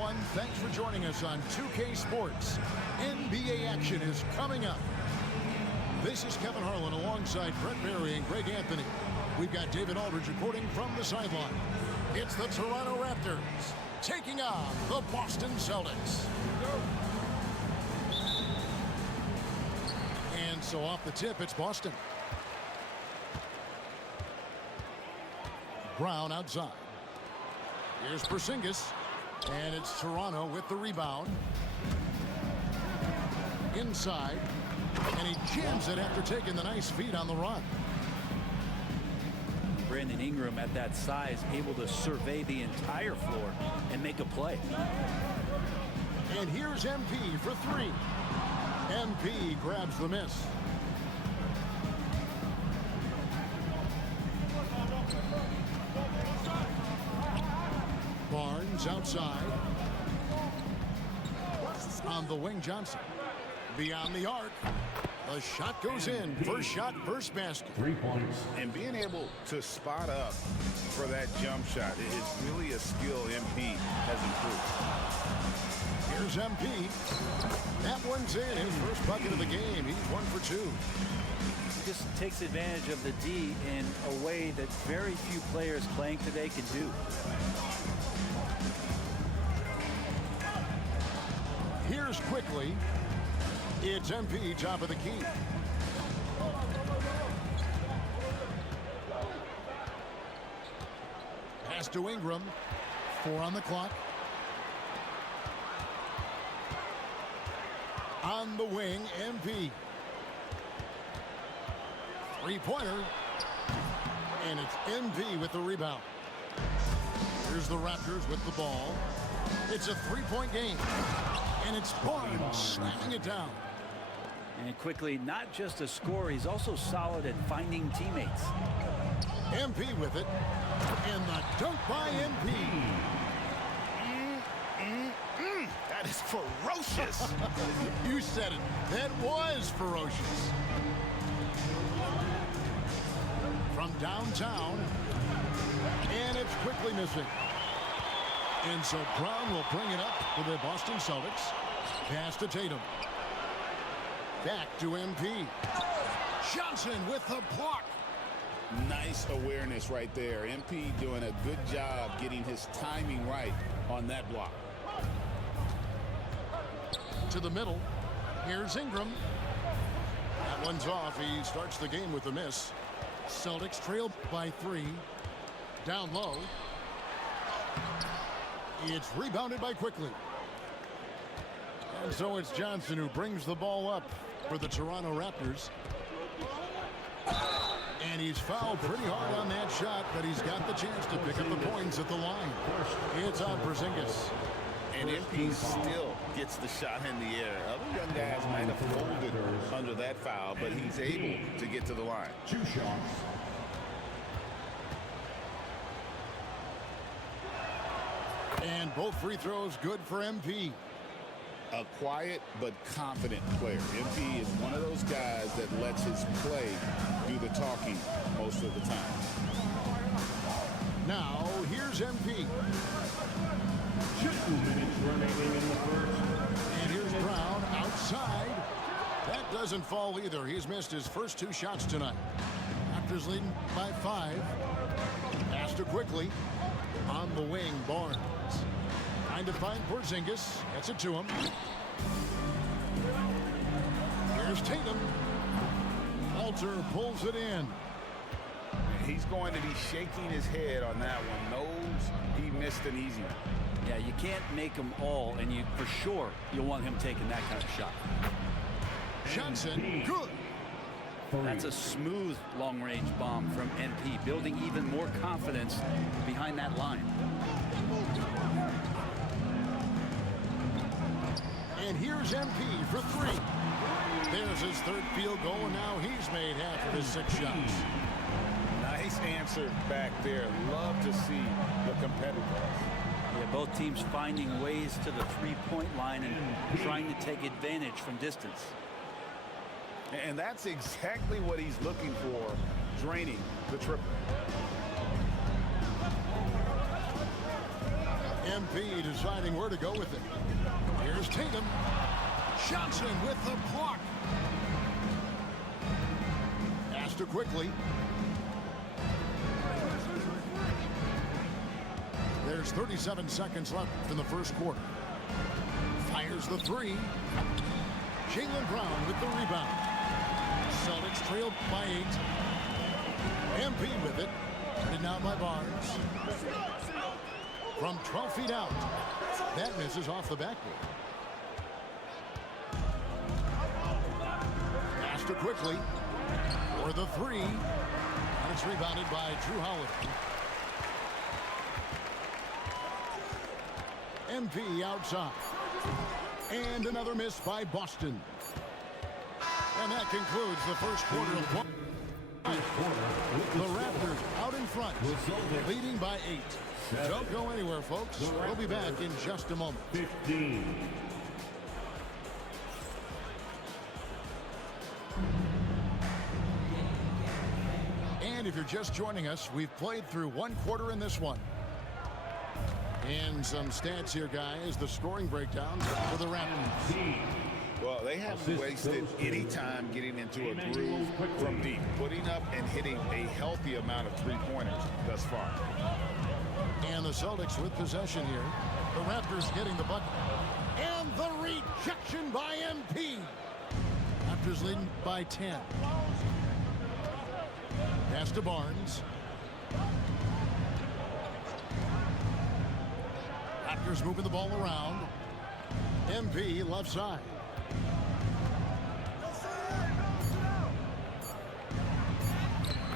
everyone. Thanks for joining us on 2K Sports. NBA action is coming up. This is Kevin Harlan alongside Brett Berry and Greg Anthony. We've got David Aldridge reporting from the sideline. It's the Toronto Raptors taking on the Boston Celtics. And so off the tip, it's Boston. Brown outside. Here's Porzingis. And it's Toronto with the rebound. Inside. And he jams it after taking the nice feed on the run. Brandon Ingram at that size, able to survey the entire floor and make a play. And here's MP for three. MP grabs the miss. Barnes outside. On the wing, Johnson. Beyond the arc. The shot goes in. First shot, first basket. 3 points. And being able to spot up for that jump shot is really a skill MP has improved. Here's MP. That one's in. His first bucket of the game. He's 1 for 2. He just takes advantage of the D in a way that very few players playing today can do. Here's quickly. It's MP, top of the key. Pass to Ingram. 4 on the clock. On the wing, MP. Three-pointer. And it's MP with the rebound. Here's the Raptors with the ball. It's a three-point game. And it's Barnes slamming it down. And quickly, not just a scorer, he's also solid at finding teammates. MP with it. And the dunk by MP. That is ferocious. You said it. That was ferocious. From downtown. And it's quickly missing. And so Brown will bring it up for the Boston Celtics. Pass to Tatum. Back to MP. Johnson with the block. Nice awareness right there. MP doing a good job getting his timing right on that block. To the middle. Here's Ingram. That one's off. He starts the game with a miss. Celtics trail by 3. Down low. It's rebounded by quickly. And so it's Johnson who brings the ball up for the Toronto Raptors. And he's fouled pretty hard on that shot, but he's got the chance to pick up the points at the line. It's on Porzingis. And MP still gets the shot in the air. Other young guys might have folded under that foul, but he's able to get to the line. 2 shots. And both free throws good for MP. A quiet but confident player. MP is one of those guys that lets his play do the talking most of the time. Now, here's MP. 2 minutes remaining in the first. And here's Brown outside. That doesn't fall either. He's missed his first 2 shots tonight. Raptors leading by 5. Pass to quickly. On the wing, Barnes. Trying to find Porzingis. Gets it to him. Here's Tatum. Alter pulls it in. He's going to be shaking his head on that one. Knows he missed an easy one. Yeah, you can't make them all, and you for sure you'll want him taking that kind of shot. Johnson, good. That's a smooth long-range bomb from MP, building even more confidence behind that line. And here's MP for 3. There's his 3rd field goal, and now he's made half of his 6 shots. Nice answer back there. Love to see the competitiveness. Yeah, both teams finding ways to the three-point line and trying to take advantage from distance. And that's exactly what he's looking for, draining the triple. MP deciding where to go with it. Here's Tatum. Johnson with the block. Astor quickly. There's 37 seconds left in the first quarter. Fires the three. Jaylen Brown with the rebound. Celtics trailed by 8. MP with it. Headed out by Barnes. From 12 feet out. That misses off the backboard. Astor quickly. For the three. And it's rebounded by Drew Holiday. MP outside. And another miss by Boston. And that concludes the first quarter of one. The Raptors out in front, leading by 8. Don't go anywhere, folks. We'll be back in just a moment. 15. And if you're just joining us, we've played through one quarter in this one. And some stats here, guys. The scoring breakdown for the Raptors. Well, they haven't wasted any time getting into a groove from deep, putting up and hitting a healthy amount of three-pointers thus far. And the Celtics with possession here. The Raptors getting the bucket. And the rejection by MP. Raptors leading by 10. Pass to Barnes. Raptors moving the ball around. MP left side.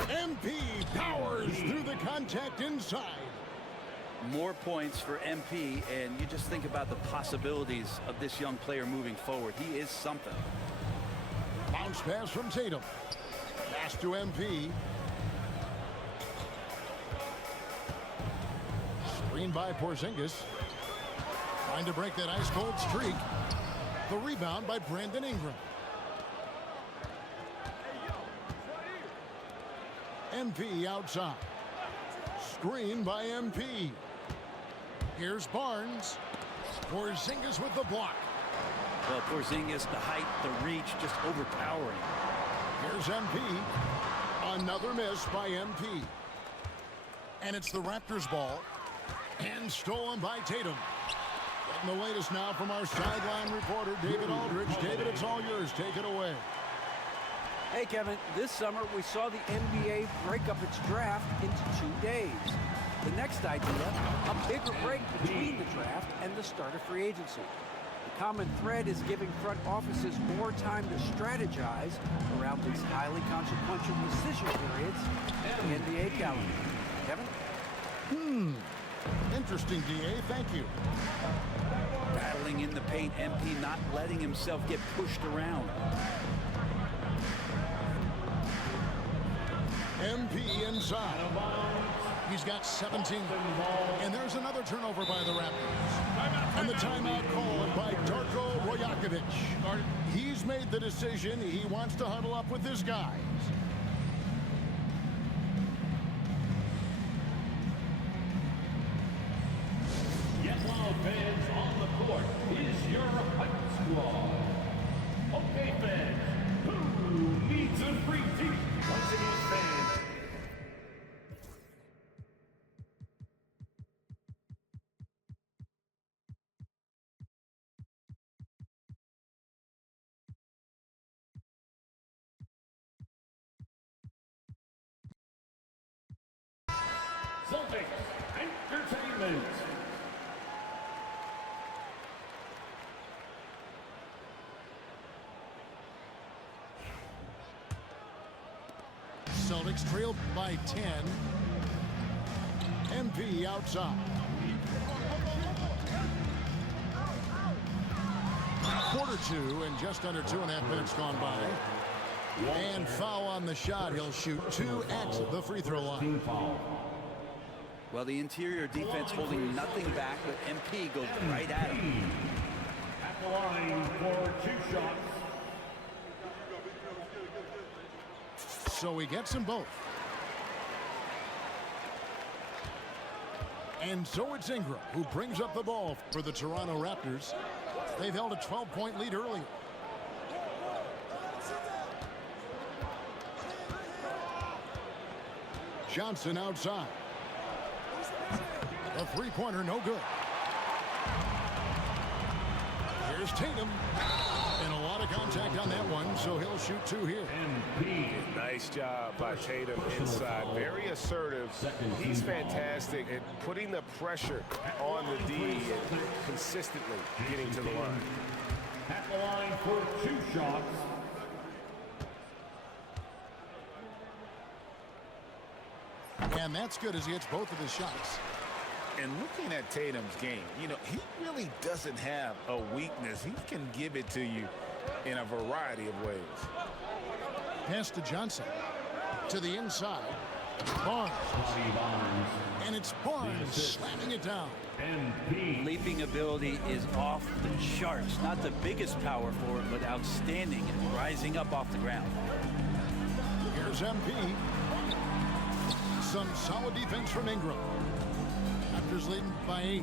MP powers through the contact inside. More points for MP, and you just think about the possibilities of this young player moving forward. He is something. Bounce pass from Tatum. Pass to MP. Screen by Porzingis. Trying to break that ice-cold streak. The rebound by Brandon Ingram. MP outside. Screen by MP. Here's Barnes. Porzingis with the block. Well, Porzingis, the height, the reach, just overpowering. Here's MP. Another miss by MP. And it's the Raptors ball. And stolen by Tatum. Getting the latest now from our sideline reporter, David Aldridge. David, it's all yours. Take it away. Hey, Kevin, this summer we saw the NBA break up its draft into 2 days. The next idea, a bigger break between the draft and the start of free agency. The common thread is giving front offices more time to strategize around these highly consequential decision periods in the NBA calendar. Kevin? Interesting, DA. Thank you. Battling in the paint, MP not letting himself get pushed around. MP inside. He's got 17. And there's another turnover by the Raptors. And the timeout called by Darko Rajakovic. He's made the decision. He wants to huddle up with his guys. Yes, all fans on the court is your hype squad. Okay, fans, who needs a free seat? Once again, fans. Celtics Entertainment. Celtics trailed by 10. MP outside. Quarter 2 and just under 2.5 minutes gone by. And foul on the shot. He'll shoot 2 at the free throw line. Well, the interior defense holding nothing back, but MP goes right at him. At the line for 2 shots. So he gets them both. And so it's Ingram who brings up the ball for the Toronto Raptors. They've held a 12-point lead earlier. Johnson outside. The three-pointer no good. Here's Tatum. And a lot of contact on that one, so he'll shoot two here. Nice job by Tatum inside. Very assertive. He's fantastic at putting the pressure on the D and consistently getting to the line. At the line for 2 shots. And that's good as he hits both of his shots. And looking at Tatum's game, you know, he really doesn't have a weakness. He can give it to you in a variety of ways. Pass to Johnson. To the inside. Barnes. And it's Barnes slamming it down. Leaping ability is off the charts. Not the biggest power forward, but outstanding and rising up off the ground. Here's MP. Some solid defense from Ingram. Raptors leading by 8.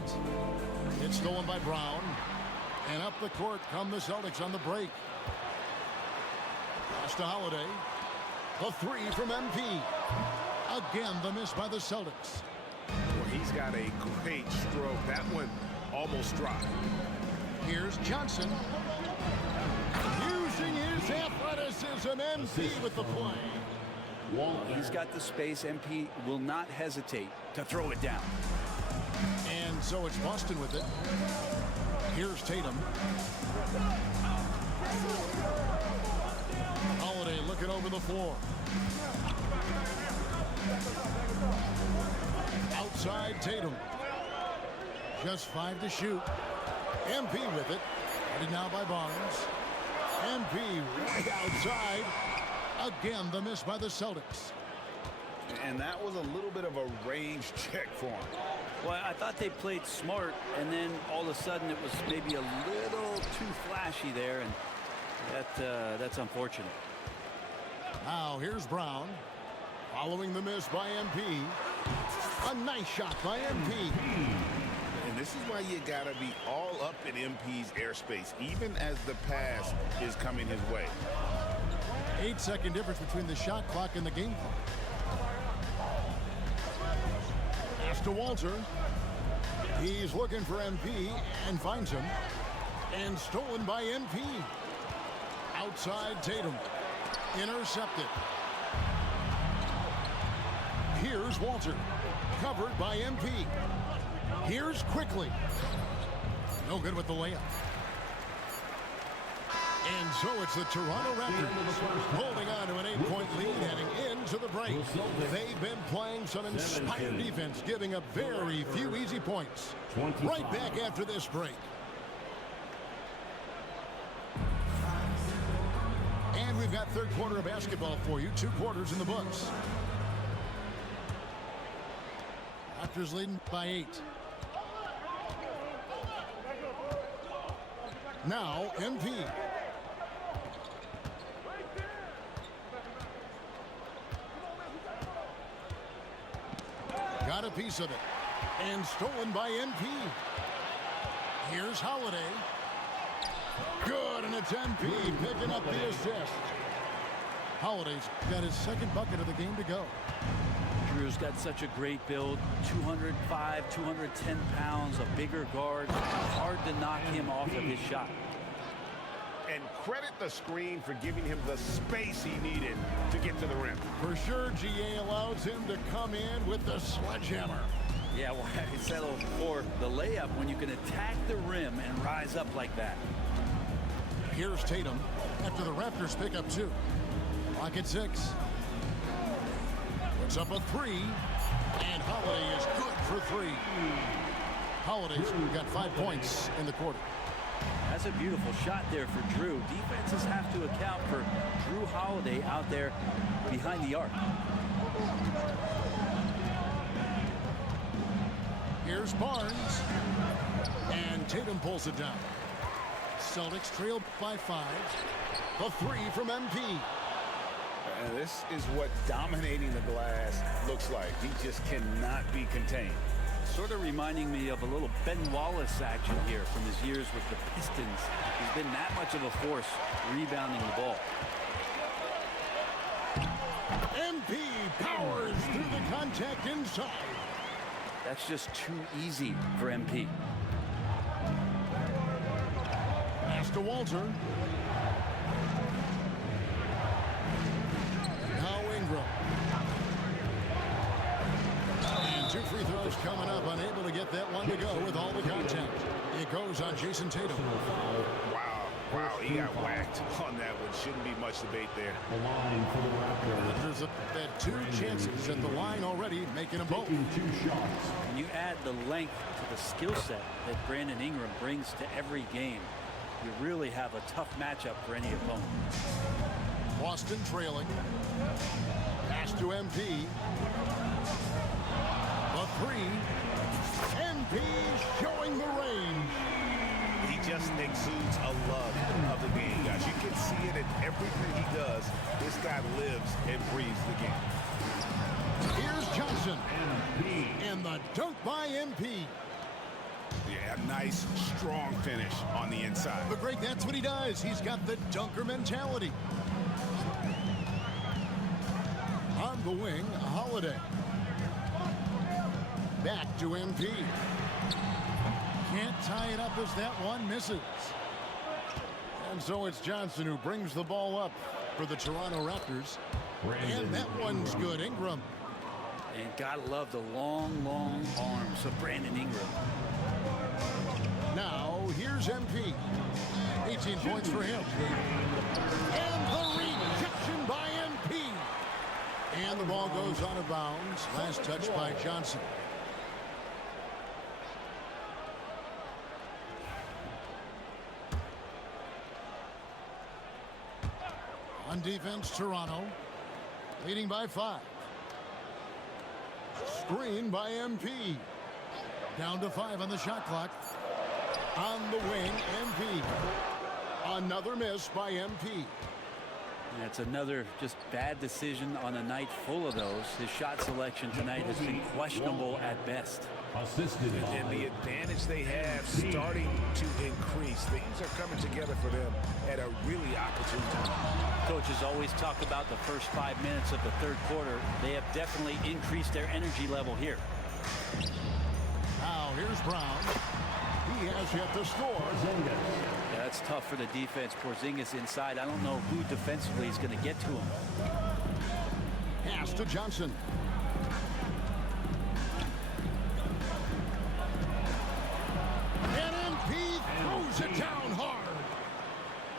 It's stolen by Brown. And up the court come the Celtics on the break. Pass to Holiday. The three from MP. Again, the miss by the Celtics. Well, he's got a great stroke. That one almost dropped. Here's Johnson. Using his athleticism, MP with the play. He's got the space. MP will not hesitate to throw it down. And so it's Boston with it. Here's Tatum. Holiday looking over the floor. Outside Tatum. Just 5 to shoot. MP with it. Headed now by Barnes. MP right outside. Again, the miss by the Celtics. And that was a little bit of a range check for him. Well, I thought they played smart, and then all of a sudden it was maybe a little too flashy there, and that's unfortunate. Now here's Brown. Following the miss by MP. A nice shot by MP. And this is why you got to be all up in MP's airspace, even as the pass is coming his way. 8-second difference between the shot clock and the game clock. Pass to Walter. He's looking for MP and finds him. And stolen by MP. Outside Tatum. Intercepted. Here's Walter. Covered by MP. Here's Quickly. No good with the layup. And so it's the Toronto Raptors holding on to an 8-point lead heading into the break. They've been playing some inspired defense, giving up very few easy points. Right back after this break. And we've got third quarter of basketball for you. 2 quarters in the books. Raptors leading by 8. Now MP. Got a piece of it. And stolen by MP. Here's Holiday. Good, and it's MP picking up the assist. Holiday's got his second bucket of the game to go. Drew's got such a great build. 205, 210 pounds, a bigger guard. Hard to knock him off of his shot. And credit the screen for giving him the space he needed to get to the rim. For sure, GA allows him to come in with the sledgehammer. Yeah, well, I said before, the layup when you can attack the rim and rise up like that. Here's Tatum after the Raptors pick up 2. Clock at 6. Puts up a 3. And Holiday is good for 3. Holiday's got 5 points in the quarter. That's a beautiful shot there for Drew. Defenses have to account for Drew Holiday out there behind the arc. Here's Barnes. And Tatum pulls it down. Celtics trail by 5. The 3 from MP. And this is what dominating the glass looks like. He just cannot be contained. Sort of reminding me of a little Ben Wallace action here from his years with the Pistons. He's been that much of a force rebounding the ball. MP powers through the contact inside. That's just too easy for MP. Pass to Walter. Now Ingram. And 2 free throws coming up. Unable to get that one to go with all the contact. It goes on Jason Tatum. Wow, he got whacked on that one. Shouldn't be much debate there. The line for the Raptors. Raptors have had 2 chances at the line already, making them both. Taking 2 shots. When you add the length to the skill set that Brandon Ingram brings to every game, you really have a tough matchup for any opponent. Boston trailing. Pass to MP. The 3. MP showing the range. He just exudes a love of the game, guys. You can see it in everything he does. This guy lives and breathes the game. Here's Johnson. And the dunk by MP. Yeah, nice, strong finish on the inside. But Greg, that's what he does. He's got the dunker mentality. On the wing, Holiday. Back to MP. Can't tie it up as that one misses. And so it's Johnson who brings the ball up for the Toronto Raptors. And that one's good. Ingram. And gotta love the long, long arms of Brandon Ingram. Now, here's MP. 18 points for him. And the rejection by MP. And the ball goes out of bounds. Last touch by Johnson. On defense, Toronto. Leading by 5. Screen by MP. Down to 5 on the shot clock. On the wing, MP. Another miss by MP. That's another just bad decision on a night full of those. His shot selection tonight has been questionable at best. Assisted And the advantage they have starting to increase. Things are coming together for them at a really opportune time. Coaches always talk about the first 5 minutes of the third quarter. They have definitely increased their energy level here. Now here's Brown. He has yet to score. Yeah, that's tough for the defense. Porzingis inside. I don't know who defensively is going to get to him. Pass to Johnson. And MP throws it down hard.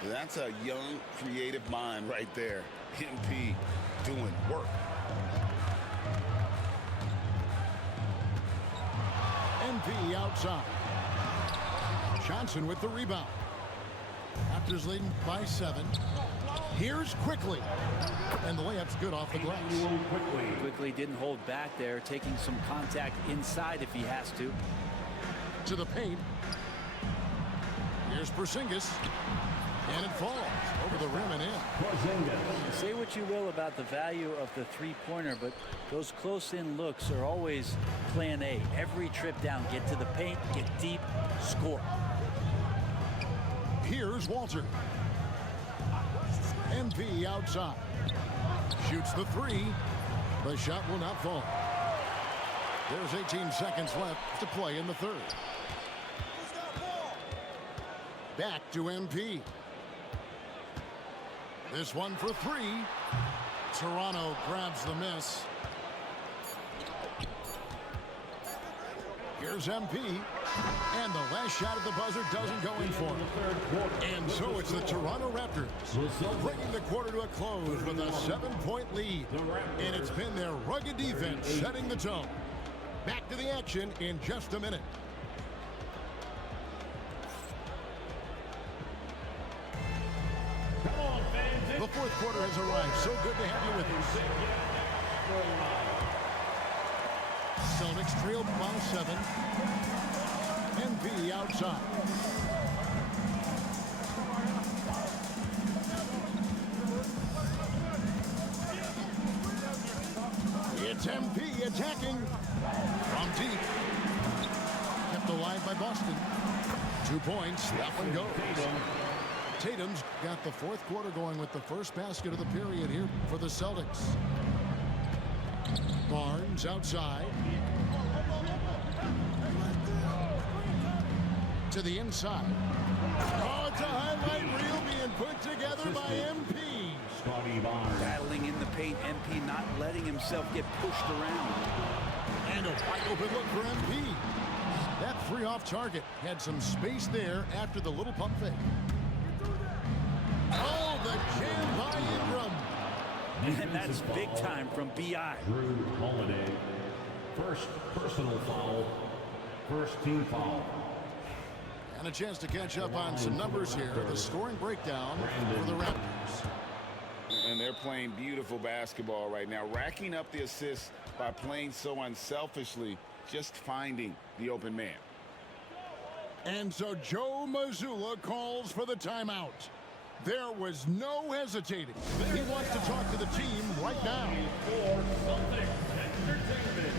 That's a young, creative mind right there. MP doing work. MP outside. Johnson with the rebound. Raptors leading by 7. Here's Quickly. And the layup's good off the glass. Quickly didn't hold back there, taking some contact inside if he has to. To the paint. Here's Porzingis. And it falls over the rim and in. Say what you will about the value of the three-pointer, but those close-in looks are always plan A. Every trip down, get to the paint, get deep, score. Here's Walter. MP outside. Shoots the 3. The shot will not fall. There's 18 seconds left to play in the third. Back to MP. This one for 3. Toronto grabs the miss. Here's MP. And the last shot at the buzzer doesn't go in for him. And so it's the Toronto Raptors bringing the quarter to a close with a 7-point lead. And it's been their rugged defense setting the tone. Back to the action in just a minute. The fourth quarter has arrived. So good to have you with us. Celtics trailed by 7. MP outside. It's MP attacking from deep. the line by Boston. 2 points. That one goes. Tatum's got the fourth quarter going with the first basket of the period here for the Celtics. Barnes outside. To the inside. Oh, it's a highlight reel being put together by MP. Battling in the paint, MP not letting himself get pushed around. And a wide open look for MP. That three off target had some space there after the little pump fake. Oh, the jam by Ingram. And that's big time from B.I. Drew Holiday. First personal foul. First team foul. And a chance to catch up on some numbers here. The scoring breakdown for the Raptors. And they're playing beautiful basketball right now, racking up the assists by playing so unselfishly, just finding the open man. And so Joe Mazzulla calls for the timeout. There was no hesitating. He wants to talk to the team right now. For Celtics Entertainment.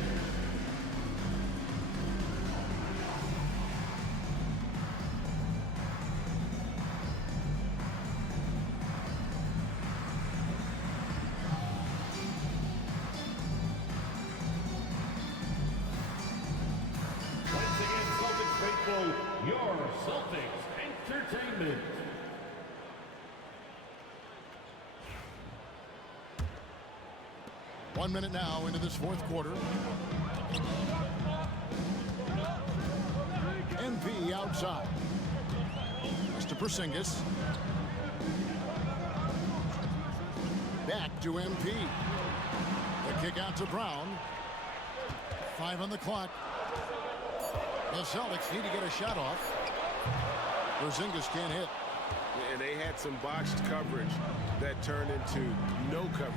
Once again, Celtics faithful, your Celtics Entertainment. One minute now into this fourth quarter. MP outside. Mr. Porzingis. Back to MP. The kick out to Brown. 5 on the clock. The Celtics need to get a shot off. Porzingis can't hit. And they had some botched coverage that turned into no coverage.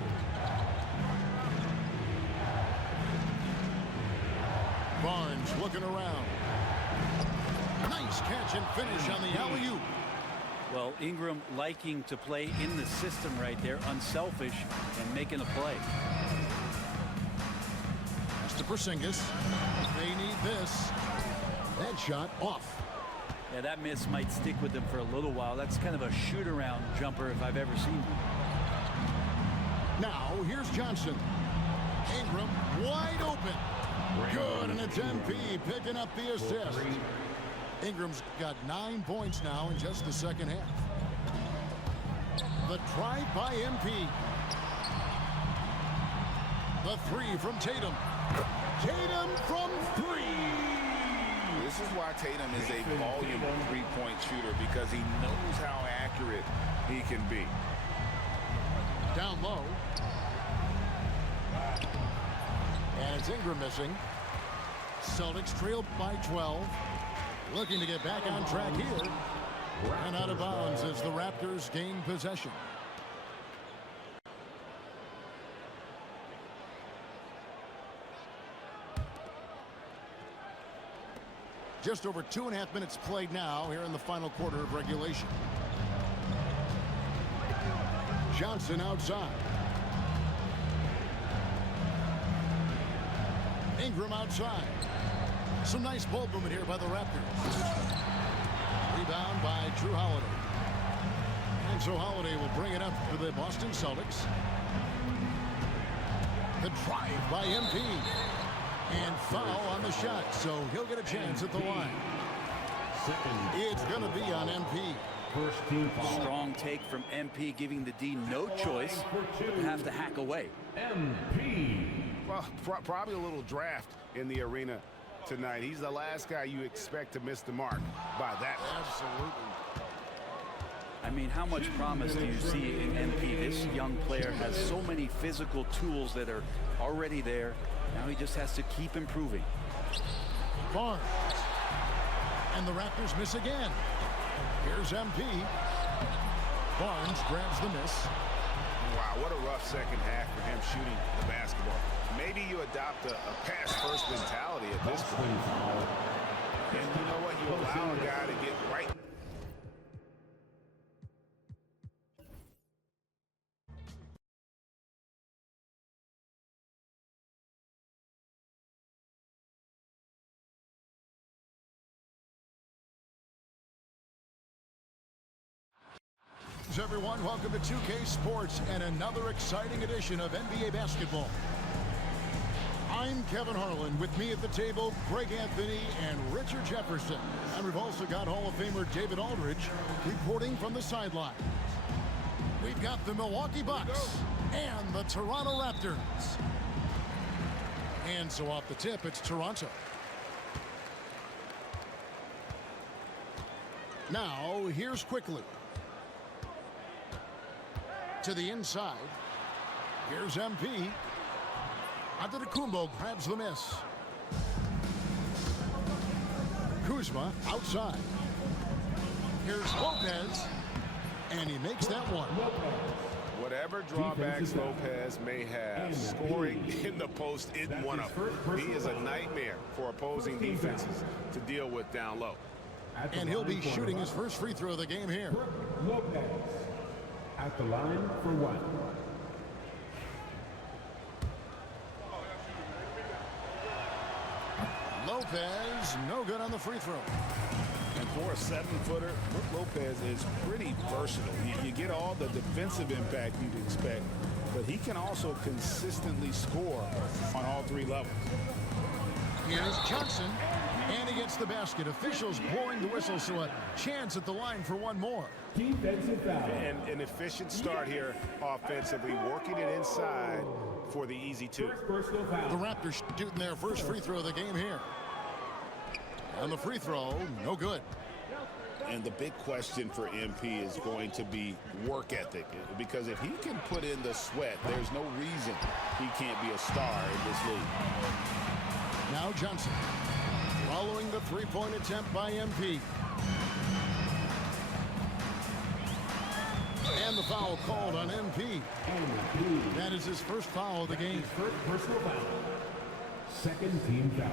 Barnes looking around. Nice catch and finish on the alley-oop. Well, Ingram liking to play in the system right there, unselfish and making a play. Mr. Porzingis. They need this. That shot off. Yeah, that miss might stick with them for a little while. That's kind of a shoot-around jumper if I've ever seen one. Now, here's Johnson. Ingram wide open. Good, and it's MP picking up the assist. Ingram's got 9 points now in just the second half. The drive by MP. The three from Tatum. Tatum from 3. This is why Tatum is a volume three-point shooter, because he knows how accurate he can be. Down low. And it's Ingram missing. Celtics trailed by 12. Looking to get back on track here. And out of bounds as the Raptors gain possession. Just over 2.5 minutes played now here in the final quarter of regulation. Johnson outside. Ingram outside. Some nice ball movement here by the Raptors. Rebound by Drew Holiday. And so Holiday will bring it up for the Boston Celtics. The drive by MP. And foul on the shot, so he'll get a chance at the line. It's going to be on MP. First team foul. Strong take from MP, giving the D no choice but to have to hack away. MP. Well, probably a little draft in the arena tonight. He's the last guy you expect to miss the mark by that. Absolutely. I mean, how much promise do you see in MP? This young player has so many physical tools that are already there. Now he just has to keep improving. Barnes. And the Raptors miss again. Here's MP. Barnes grabs the miss. Wow, what a rough second half for him shooting the basketball. Maybe you adopt a pass-first mentality at this point. And you know what? You allow a guy to get right Greetings, everyone. Welcome to 2K Sports and another exciting edition of NBA basketball. I'm Kevin Harlan. With me at the table, Greg Anthony and Richard Jefferson. And we've also got Hall of Famer David Aldridge reporting from the sideline. We've got the Milwaukee Bucks and the Toronto Raptors. And so off the tip, it's Toronto. Now, here's Quickly. To the inside. Here's MP. Antetokounmpo grabs the miss. Kuzma outside. Here's Lopez. And he makes that one. Whatever drawbacks Lopez may have, scoring in the post isn't one of them. He is a nightmare for opposing defenses to deal with down low. And he'll be shooting his first free throw of the game here. Lopez at the line for one. Lopez, no good on the free throw. And for a 7-footer, Brook Lopez is pretty versatile. You get all the defensive impact you'd expect, but he can also consistently score on all three levels. Here's Johnson, and he gets the basket. Officials blowing the whistle, so a chance at the line for one more. Defensive foul. And an efficient start here offensively, working it inside for the easy two. Personal foul. The Raptors shooting their first free throw of the game here. And the free throw, no good. And the big question for MP is going to be work ethic, because if he can put in the sweat, there's no reason he can't be a star in this league. Now Johnson, following the three-point attempt by MP. And the foul called on MP. That is his first foul of the game. First personal foul. Second team foul.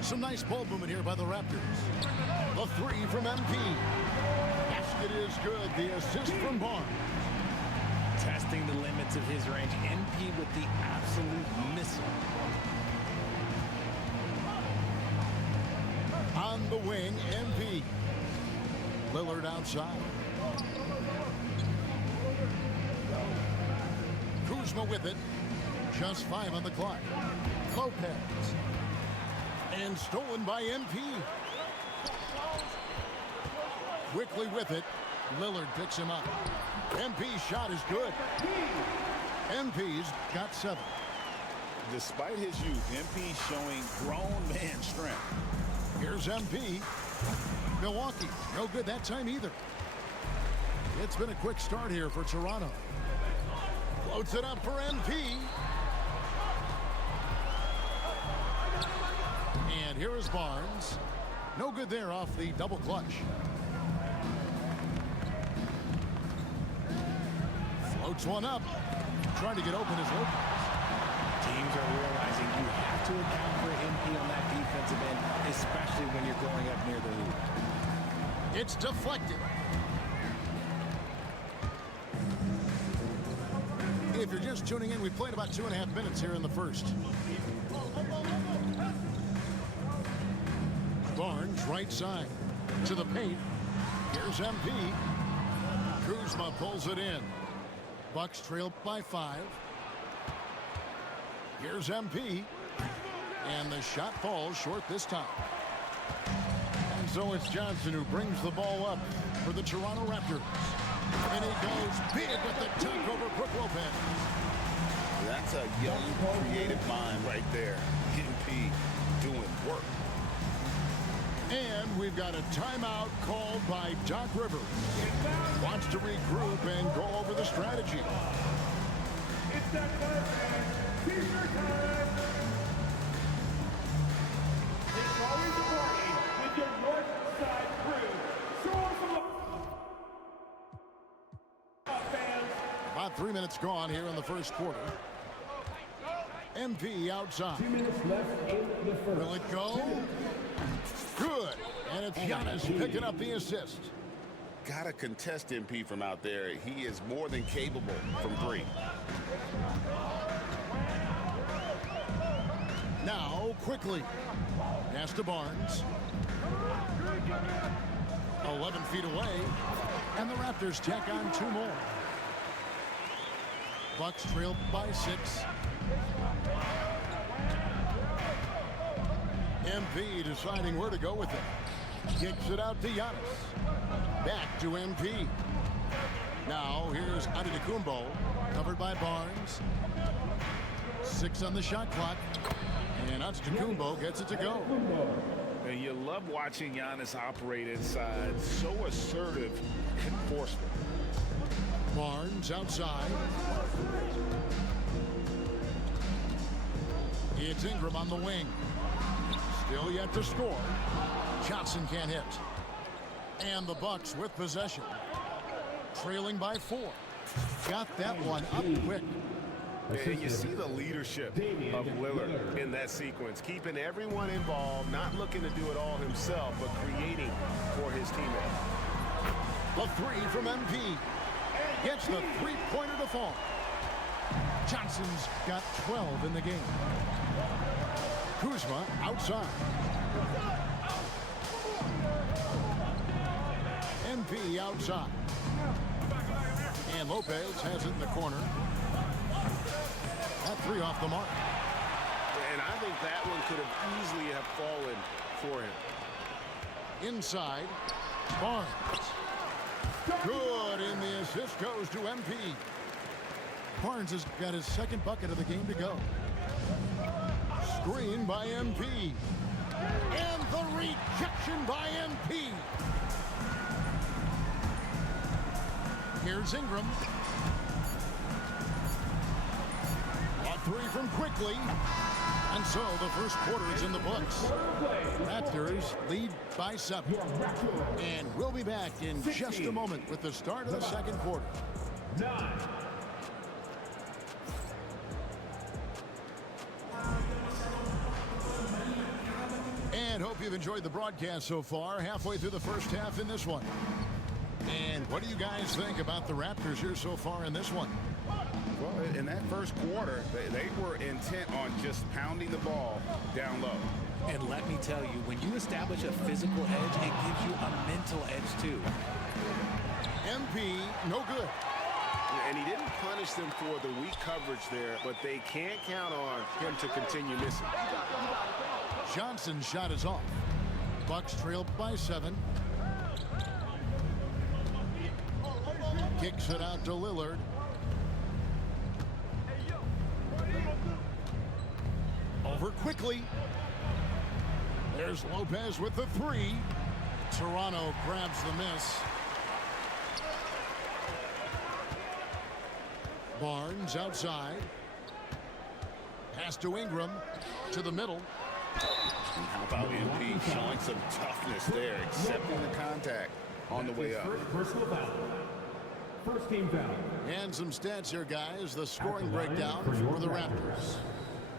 Some nice ball movement here by the Raptors. The three from MP. Basket is good. The assist from Barnes. Testing the limits of his range. MP with the absolute missile. On the wing, MP. Lillard outside. Kuzma with it. Just 5 on the clock. Lopez. And stolen by MP. Quickly with it. Lillard picks him up. MP's shot is good. MP's got 7. Despite his youth, MP showing grown man strength. Here's MP. Milwaukee, no good that time either. It's been a quick start here for Toronto. Floats it up for MP. And here is Barnes. No good there off the double clutch. Floats one up. Trying to get open as Lopez. Teams are realizing you have to account for MP on that defensive end, especially when you're going up near the hoop. It's deflected. If you're just tuning in, we played about 2.5 minutes here in the first. Barnes, right side, to the paint. Here's MP. Kuzma pulls it in. Bucks trail by 5. Here's MP. And the shot falls short this time. And so it's Johnson who brings the ball up for the Toronto Raptors. And he goes big with the dunk over Brook Lopez. That's a young, creative mind right there. MP doing work. And we've got a timeout called by Doc Rivers. Wants to regroup and go over the strategy. It's that time, T-shirt time. It's always a party with your North Side crew. Show us some love, fans. About 3 minutes gone here in the first quarter. MP outside. 2 minutes left in the first. Will it go? Good. And it's Giannis picking up the assist. Got to contest MP from out there. He is more than capable from 3. Now quickly. Pass to Barnes. 11 feet away. And the Raptors tack on 2 more. Bucks trail by 6. MP deciding where to go with it. Kicks it out to Giannis. Back to MP. Now here's Antetokounmpo, covered by Barnes. 6 on the shot clock. And Antetokounmpo gets it to go. And you love watching Giannis operate inside. So assertive and forceful. Barnes outside. It's Ingram on the wing. Still yet to score. Johnson can't hit. And the Bucks with possession. Trailing by 4. Got that one up quick. And you see the leadership of Lillard in that sequence. Keeping everyone involved, not looking to do it all himself, but creating for his teammates. The 3 from MP. Gets the 3-pointer to fall. Johnson's got 12 in the game. Kuzma outside. MP outside. And Lopez has it in the corner. That 3 off the mark. And I think that one could have easily have fallen for him. Inside. Barnes. Good, and the assist goes to MP. Barnes has got his 2nd bucket of the game to go. Screen by MP. And the rejection by MP. Here's Ingram. A 3 from Quickly. And so the first quarter is in the books. Raptors lead by 7. And we'll be back in just a moment with the start of the second quarter. 9. And hope you've enjoyed the broadcast so far. Halfway through the first half in this one. And what do you guys think about the Raptors here so far in this one? Well, in that first quarter, they were intent on just pounding the ball down low. And let me tell you, when you establish a physical edge, it gives you a mental edge too. MP, no good. And he didn't punish them for the weak coverage there, but they can't count on him to continue missing. Johnson's shot is off. Bucks trail by 7. Kicks it out to Lillard. Over quickly. There's Lopez with the 3. Toronto grabs the miss. Barnes outside. Pass to Ingram. To the middle. And how about MP showing some toughness there, accepting the contact on the way up. Personal foul. First team foul. And some stats here, guys. The scoring breakdown for the Raptors.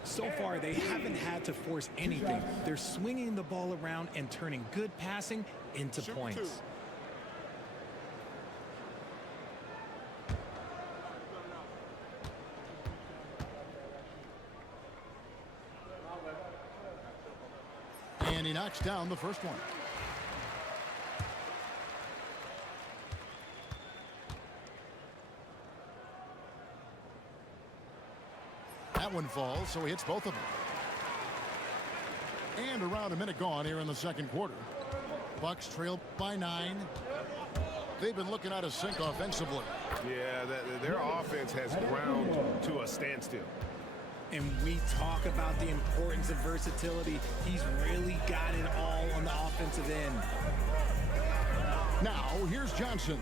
So far, they haven't had to force anything. They're swinging the ball around and turning good passing into points. And he knocks down the first one. That one falls, so he hits both of them. And around a minute gone here in the second quarter. Bucks trail by 9. They've been looking out of sync offensively. Yeah, their offense has ground to a standstill. And we talk about the importance of versatility. He's really got it all on the offensive end. Now, here's Johnson.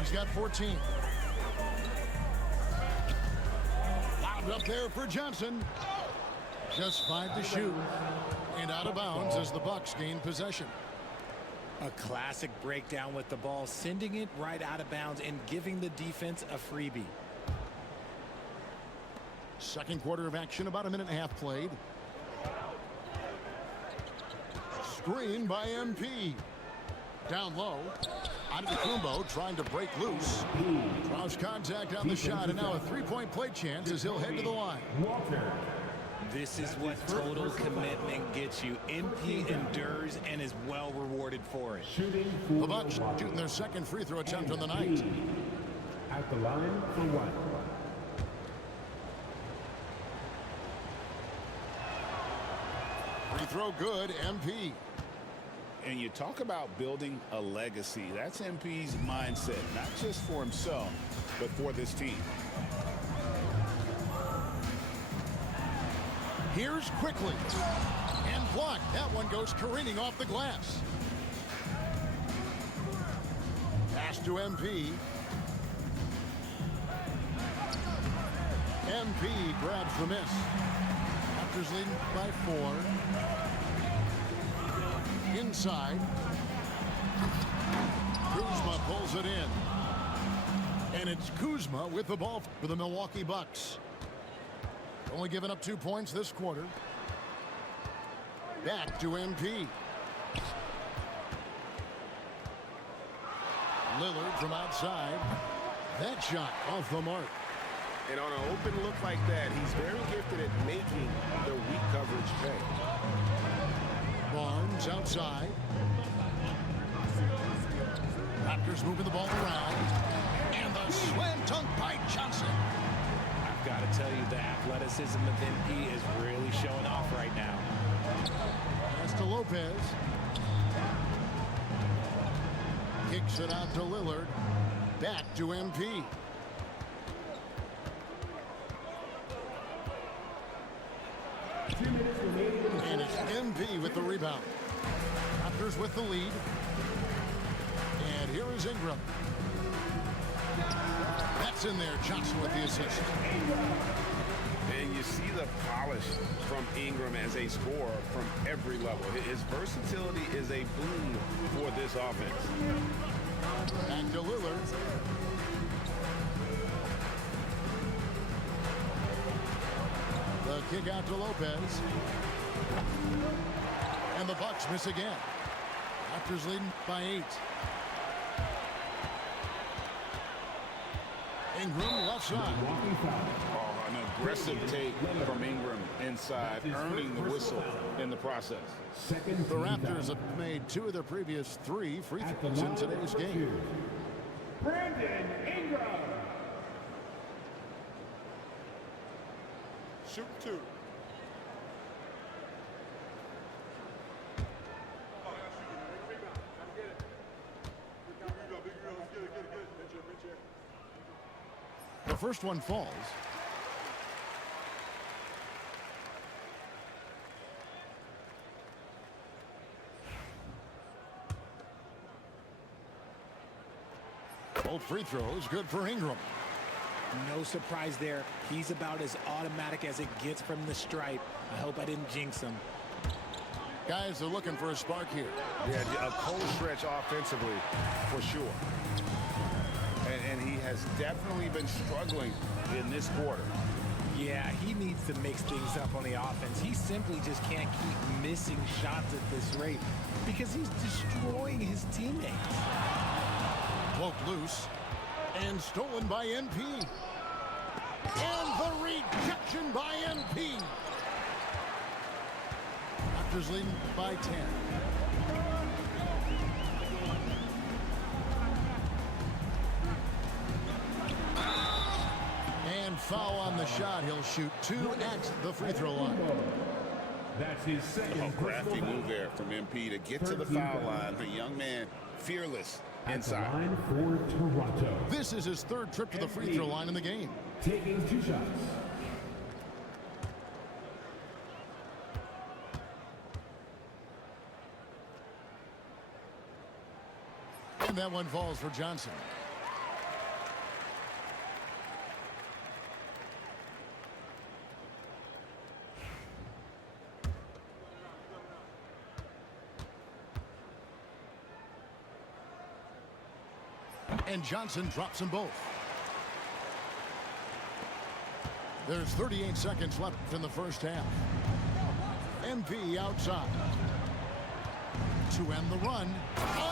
He's got 14. Lobbed up there for Johnson. Just 5 to shoot. And out of bounds as the Bucks gain possession. A classic breakdown with the ball, sending it right out of bounds and giving the defense a freebie. Second quarter of action, about a minute and a half played. Screen by MP. Down low. Antetokounmpo trying to break loose. Draws contact on the shot, and now a 3-point play chance as he'll head to the line. This is what total commitment gets you. MP endures and is well rewarded for it. The Bucks shooting their second free throw attempt on the night. At the line for one. Free throw good, MP. And you talk about building a legacy. That's MP's mindset, not just for himself, but for this team. Here's quickly. And blocked. That one goes careening off the glass. Pass to MP. MP grabs the miss. Raptors leading by 4. Inside. Kuzma pulls it in. And it's Kuzma with the ball for the Milwaukee Bucks. Only giving up 2 points this quarter. Back to MP. Lillard from outside. That shot off the mark. And on an open look like that, he's very gifted at making the weak coverage pay. Barnes outside. Raptors moving the ball around. And the slam dunk by Johnson. I've got to tell you, the athleticism of MP is really showing off right now. Pass to Lopez. Kicks it out to Lillard. Back to MP. And it's MP with the rebound. Raptors with the lead. And here is Ingram. That's in there. Johnson with the assist. And you see the polish from Ingram as a scorer from every level. His versatility is a boon for this offense. Back to Lillard. The kick out to Lopez. And the Bucks miss again. Raptors leading by 8. Ingram left side. Oh, an aggressive take from Ingram inside, earning the whistle in the process. The Raptors have made 2 of their previous 3 free throws in today's game. Brandon Ingram. Shoot 2. The first one falls. Both free throws good for Ingram. No surprise there. He's about as automatic as it gets from the stripe. I hope I didn't jinx him. Guys are looking for a spark here. Yeah, a cold stretch offensively for sure. And he has definitely been struggling in this quarter. Yeah, he needs to mix things up on the offense. He simply just can't keep missing shots at this rate because he's destroying his teammates. Poked loose and stolen by MP. And the rejection by MP. Raptors leading by 10. And foul on the shot. He'll shoot 2 at the free throw line. That's his second. Crafty move there from MP to get to the foul line. The young man, fearless inside. At the line for Toronto. This is his 3rd trip to the free throw line in the game. Taking 2 shots. And that one falls for Johnson. And Johnson drops them both. There's 38 seconds left in the first half. MP outside. To end the run.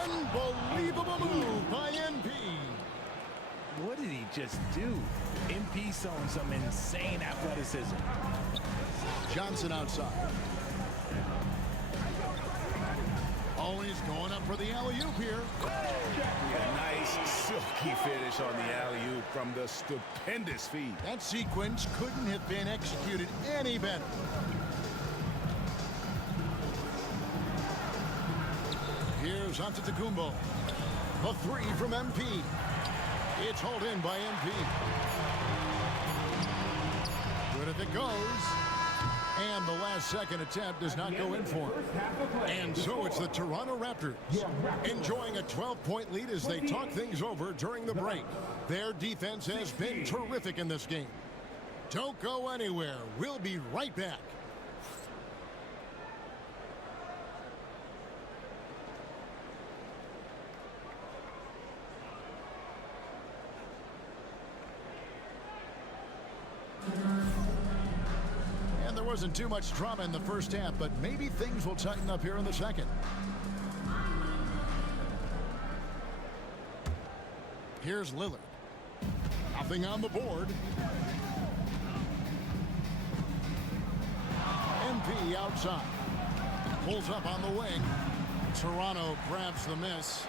Unbelievable move by MP. What did he just do? MP showing some insane athleticism. Johnson outside. Always going up for the alley-oop here. A nice silky finish on the alley-oop from the stupendous feed. That sequence couldn't have been executed any better. Here's Antetokounmpo. The three from MP. It's hauled in by MP. Good if it goes. And the last-second attempt does not go in for him. And so it's the Toronto Raptors enjoying a 12-point lead as they talk things over during the break. Their defense has been terrific in this game. Don't go anywhere. We'll be right back. And there wasn't too much drama in the first half, but maybe things will tighten up here in the second. Here's Lillard. Nothing on the board. MP outside. Pulls up on the wing. Toronto grabs the miss.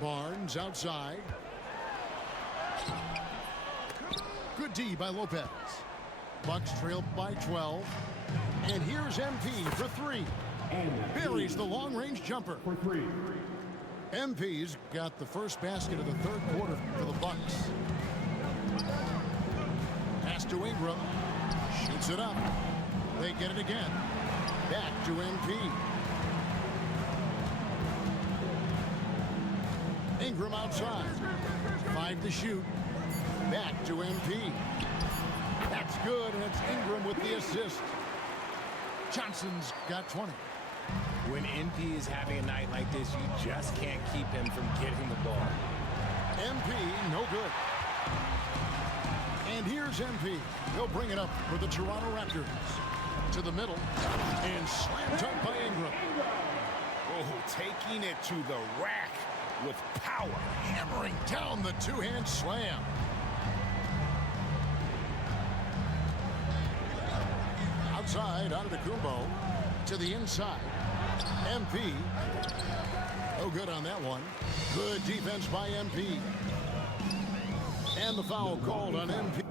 Barnes outside. Good D by Lopez. Bucks trail by 12. And here's MP for three. Buries the long-range jumper. For three. MP's got the first basket of the third quarter for the Bucks. Pass to Ingram. Shoots it up. They get it again. Back to MP. Ingram outside. 5 to shoot. Back to MP. That's good, and it's Ingram with the assist. Johnson's got 20. When MP is having a night like this, you just can't keep him from getting the ball. MP, no good. And here's MP. He'll bring it up for the Toronto Raptors. To the middle, and slammed up by Ingram. Oh, taking it to the rack with power. Hammering down the two-hand slam. Outside, Antetokounmpo to the inside. MP. No good on that one. Good defense by MP. And the foul called on MP.